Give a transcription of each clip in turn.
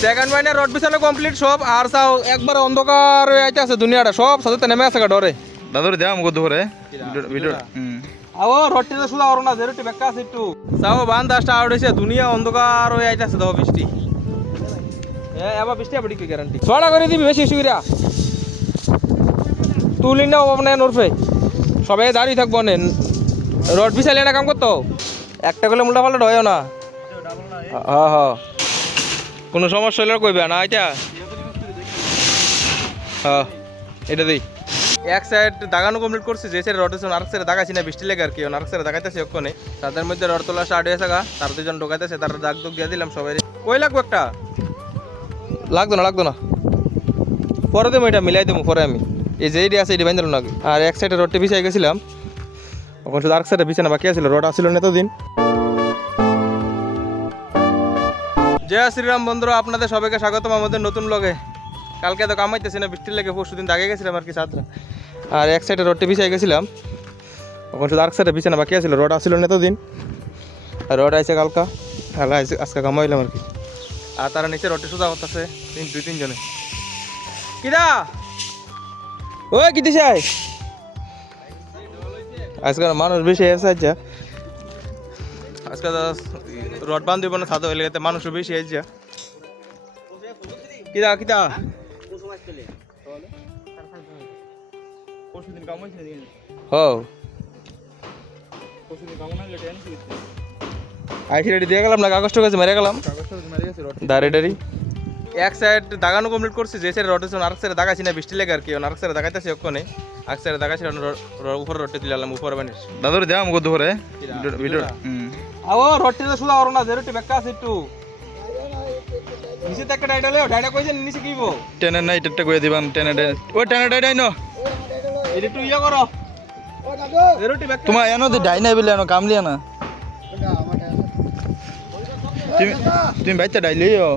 Second মাইনে rod বিছানো complete সব আর চাও একবার অন্ধকার হয়ে আইতে আছে দুনিয়াটা সব সাথে নেমে আছে ডরে দাদুর দেওয়া আমাকে দুপুরে ভিডিও আও রডটি তো শুধু আর না জেরুটি বেক্কা আছে একটু চাও বান্দা স্টার্ট হইছে দুনিয়া অন্ধকার হয়ে আইতে আছে দাও বৃষ্টি এবার বৃষ্টি আবার কি গ্যারান্টি ছড়া করে দিবি বেশি বেশি করে তুলি না মানে নরফে সবাই দাঁড়িয়ে থাকবো নেন রড বিছালে একটা কাম করতো একটা করলে মোটা পাল্টা হয় না হ্যাঁ হ্যাঁ কোনো সমস্যা হলে কইবে না এটা হ্যাঁ এটা দিই এক সাইড দাগানো কমপ্লিট করছি যে সাইড রড আর সাইডে দাগাইছি না বৃষ্টি লেগে আর কি আর সাইডে দাগাইতেছি ওখানে তাদের মধ্যে রড তোলা স্টার্ট হয়েছে গা তার দুজন ঢোকাইতেছে তার দাগ দুগ দিয়ে দিলাম সবাই কই লাগবো একটা লাগতো না পরে দেবো এটা মিলাই দেবো পরে আমি এই যে এইটি আছে এটি বাঁধল না আর এক সাইডে রডটি বিছাই গেছিলাম তখন শুধু আর সাইডে বিছানা বাকি আছিল রড আসছিল না এতদিন জয় শ্রীরাম বন্ধুরা আপনাদের সবাইকে স্বাগতম আমাদের নতুন ব্লগে কালকে তো কামাইতেছি না বৃষ্টির লেগে পরশু দিন দাগে গেছিলাম আর কি ছাত্রা আর এক সাইডে রডটি বিছাই গেছিলাম তখন শুধু আর সাইডে বিছানা বাকি আছিল রড আসছিল না এতদিন আর রড আইসে কালকা তাহলে আজকে কামাইলাম আর কি আর তারা নিচে রডটি সোজা করতেছে দুই তিনজনে কিরা ওই কি দিছে আজকাল মানুষ বেশি এসে আচ্ছা আজকাল রড বান্ধ দিব না ছাদ হইলে মানুষও বেশি আইছা কিতা আইসি রেডি দিয়ে গেলাম না কাগজ টাগজ মেরে গেলাম দাঁড়ি এক সাইড দাগানো কমপ্লিট করছি যে সাইড রড আর সাইডে দাগাইছি না বৃষ্টি লেগে আর কি আর সাইডে দাগাইতেছি ওখানে এক সাইডে দাগাইছি উপরে রডটি দিলাম উপরে বানিস দাদুর দেওয়া আমাকে দুপুরে ভিডিও আও রডটি তো শুধু আর না জেরুটি বেক্কা আছে একটু নিচে একটা ডাইডা লও ডাইডা কইছেন নিচে কিবো টেনে নাই টেটটা কই দিবান টেনে ওই টেনে ডাই নো এটা একটু ইয়া করো ও দাদু জেরুটি বেক্কা তোমা এনো দি ডাই নাই বলে এনো কামলিয়া না তুমি বাইতে ডাই লইও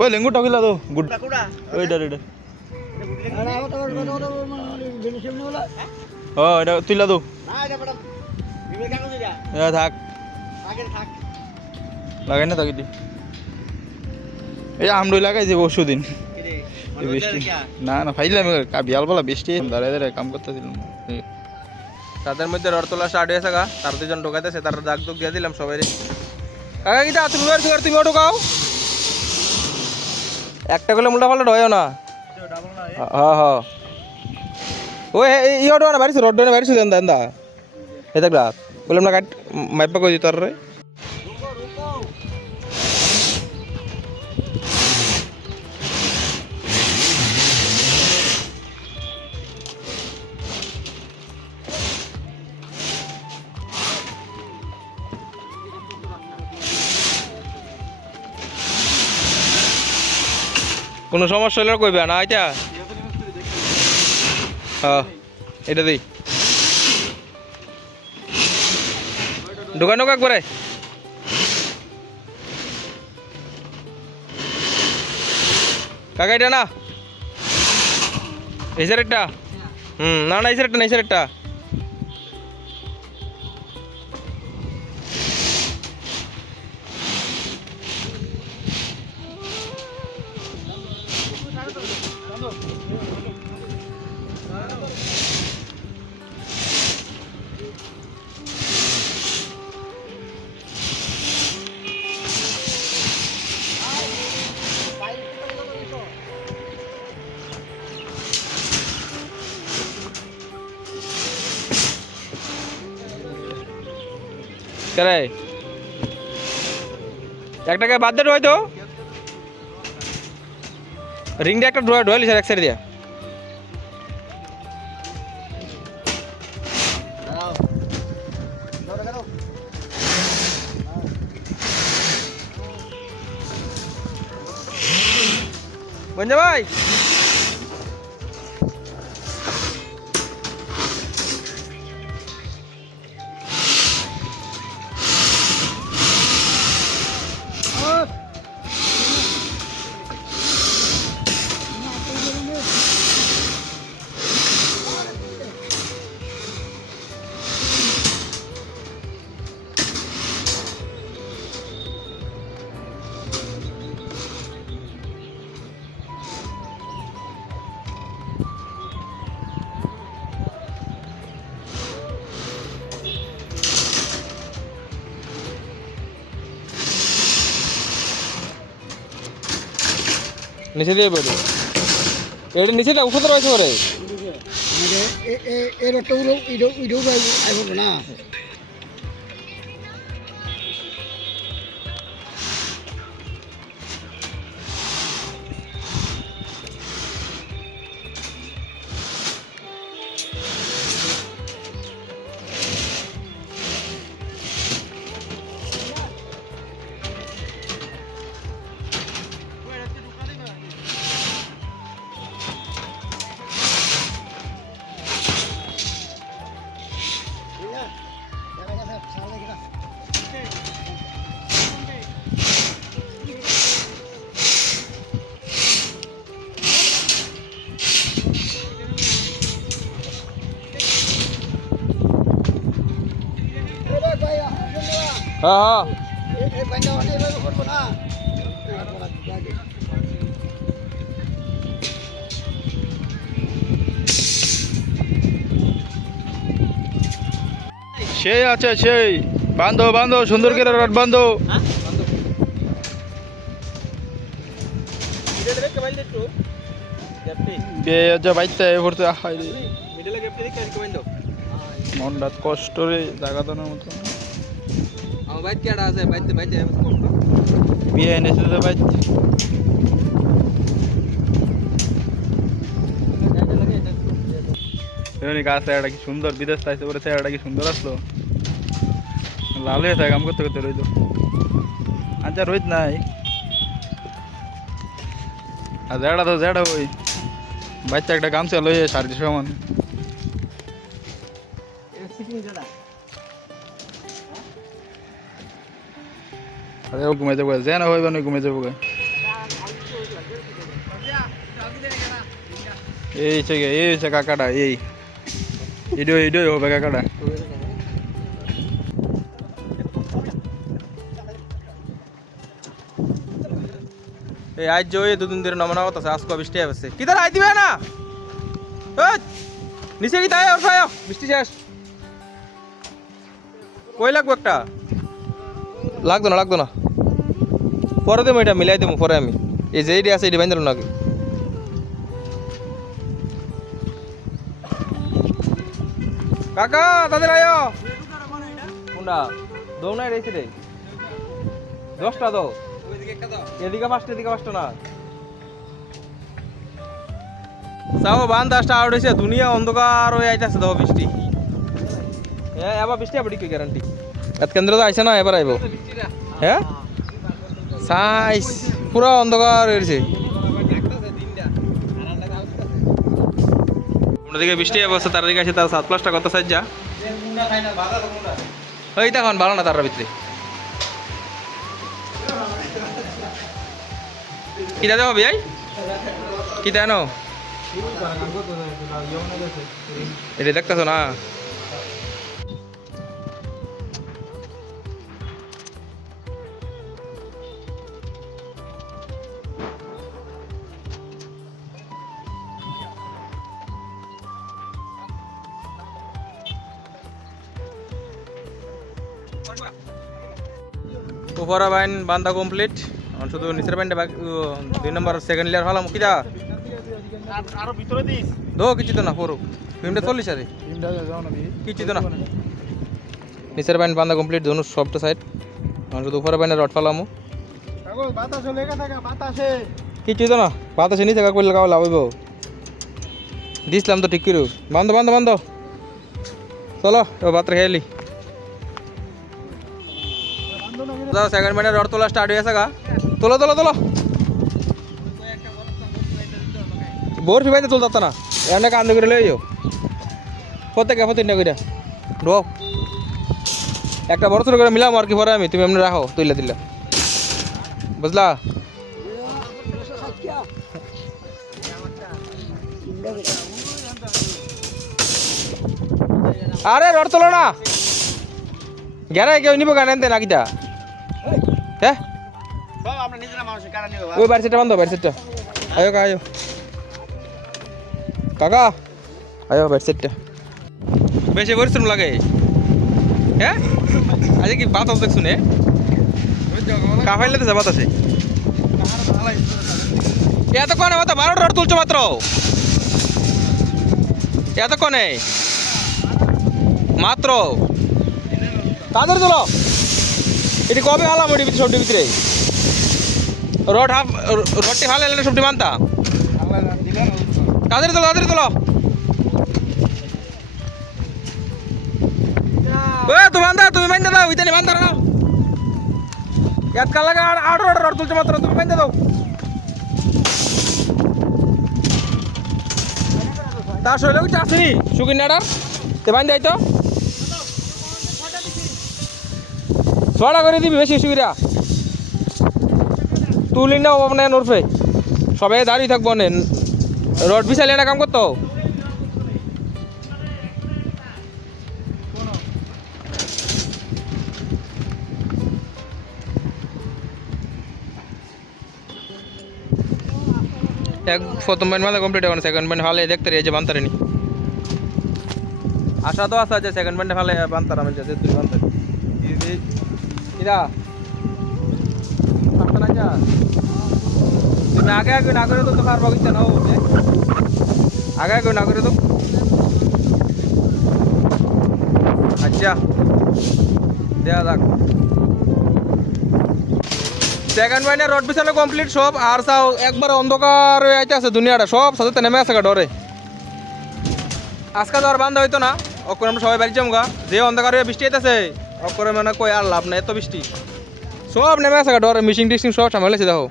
ওই লেঙ্গু টকিলা তো গুড ওই ডাইডা ও এটা তুইলা দো থাক লাগাই না তাকে এই আমডই লাগাইছে পরশু দিন বৃষ্টি না ফাইলাম বিয়াল বলা বৃষ্টি দাঁড়ায় দাঁড়ায় কাম করতে দিলাম তাদের মধ্যে রড তোলা স্টার্ট হয়েছে গা তার দুজন ঢোকাইতেছে তার দাগ দুগ দিয়ে দিলাম সবাই কাকা কিটা তুমি তুমি ঢোকাও একটা করলে মোটা পাল্টা হয় না হ্যাঁ হ্যাঁ ওই ইয়ে না বাড়িছে রড না বাড়িছে দেন দা এ দেখ বললাম না কাট মাইপা কই দিতার রে কোনো সমস্যা হলে কইবে না এটা হ্যাঁ এটা দিই দোকানও একবারে কাকা এটা না এই স্যারেরটা না না এই স্যারেরটা না এই স্যারেরটা करे একটা বাদ দে ঢোয় তো রিং দিয়ে একটা ঢোয়ালি স্যার এক সাইড দিয়া বঞ্জা ভাই নিচে দিয়ে বলি এটা নিচেটা উপরে রয়েছে ওরে এর একটা উড়ো আইব না হ্যাঁ সেই আছে সেই বান্ধো বান্ধো সুন্দর করে রড বান্ধো বাইতে পড়তে মনটা কষ্ট রে জায়গা তো মতো বিয়ে এনেছে তো বাইতে গাছ চেহারাটা কি সুন্দর বিদেশ চাইছে বলে চেহারাটা কি সুন্দর আসলো লাল হয়ে থাকে কাম করতে করতে রইল আচ্ছা রোহিত নাই আর জেড়া তো জেড়া ওই বাচ্চা একটা গামছা লইয়ে সারি সমান আরে ও ঘুমাই যাবো যে না হইবে না ঘুমাই যাবো এই হচ্ছে কাকাটা এই ইডো হবে কাকাটা এই আজ যে ওই দুদিন ধরে নমনা কথা আছে আজকে বৃষ্টি আসছে কি তার আই দিবে না ওই নিচে কি তাই ওর ভাই বৃষ্টি শেষ কই লাগবে একটা লাগতো না পরে দেবো এটা মিলাই দেবো পরে আমি এই যে এইটি আছে এটি বাইন্দাল নাকি কাকা তাদের আয়ো কোনটা দৌড়াই রয়েছে রে 10টা দাও এদিকে 5টা না চাও বান্ধ স্টার্ট হয়েছে দুনিয়া অন্ধকার হয়ে আইতেছে দেখো বৃষ্টি হ্যাঁ এবার বৃষ্টি আবার কি গ্যারান্টি এত কেন্দ্র তো আইসে না এবার আইব হ্যাঁ সাইজ পুরো অন্ধকার হয়েছে দিকে বৃষ্টি অবস্থা তার দিকে আছে তার 7+টা কত সাইজ যা ওই দেখুন ভালো না তার ভিতরে কি দাদা হবে ভাই কি জানো এটা দেখতেছো না উপরা বাইন বান্ধা কমপ্লিট শুধু নিচের বাইনটা 2 নম্বর সেকেন্ড লেয়ার ভালো কিটা আরো ভিতরে দিস দো কিছু তো না পুরো ফিল্মটা 40 আরে কিছু তো না নিচের বাইন বান্ধা কমপ্লিট ধনুষ সবটা সাইড শুধু উপরে বাইনে রড ফালামু বাতাসে লেগে থাকা বাতাসে কিছু তো না বাতাসে নিচে কাকু লাগাও লাগাইব দিছিলাম তো ঠিক করে বান্ধ চলো এবার বাতরে খেলি সেকেন্ড বাইনের রড তোলা স্টার্ট হয়ে গেছে গা তোলো বোর ফিবাইতে তুলতে না এমনি কান্দ করে লইও প্রত্যেকটা করে ঢো একটা বড় ছোট করে মিলাম আর কি পরে আমি তুমি এমনি রাখো তুইলা দিলা বুঝলা আরে রড তোলো না গেরাই কেউ নিব গান আনতে নাকিটা হ্যাঁ ওই বাড়ি সেটটা বান্ধব বাড়ি সেটটা আয়ো কাকা আয়ো বাড়ি সেটটা বেশি পরিশ্রম লাগে হ্যাঁ আজ কি বাতাস দেখছুন কাফাইলে তো বাতাসে এতক্ষণে মতো 12টা রড তুলছো মাত্র, এতক্ষণে মাত্র তাদের তোলো। এটি কবে হালাম ওটি সবটির ভিতরে রডটি হাল এলে সবটি মানতা তাদের তোলো, তাদের তোলো। তুমি বান্ধা, তুমি বান্ধা দাও, ইতানি বান্ধা না এত কাল লাগে। আর রড তুলছো মাত্র, তুমি বান্ধা দাও। তার শরীরে কিছু আসেনি সুকিন নাডার তে বান্ধা তো ছড়া করে দিবি বেশি সুবিধা তুলি না মানে নরফে সবাই দাঁড়িয়ে থাকবো নে রড বিছাইলে না কাম করতো। এক প্রথম ব্যান্ড মানে কমপ্লিট হবে না, সেকেন্ড ব্যান্ড ভালো দেখতে এই যে বান্তারে নি আশা তো আছে যে সেকেন্ড ব্যান্ডে ভালো বান্তার আমি যে তুই বান্তার ইরা পারতা না যা তুমি আগে আগে না করে তো তো কার বাগিচা নাও আগে আগে না করে তো আচ্ছা দেয়া যাক। সেকেন্ড ব্যান্ডে রড বিছানো কমপ্লিট সব, আর চাও একবার অন্ধকার হয়ে আইতে আছে দুনিয়াটা, সব সাথে নেমে আছে ডরে। আজকে তো আর বান্ধা হইতো না, অক্ষর আমরা সবাই বাড়ি যাবো গা, যে অন্ধকার হয়ে বৃষ্টি আইতেছে অক্ষরে মানে কই আর লাভ নাই, এত বৃষ্টি সব নেমে আছে ডরে, মিশিং টিশিং সব সামলাইছে দেখো।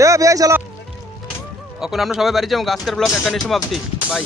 এ বিয়াই চলো, এখন আমরা সবাই বাড়ি যাবো, আজকের ব্লগ এখানে সমাপ্তি, বাই।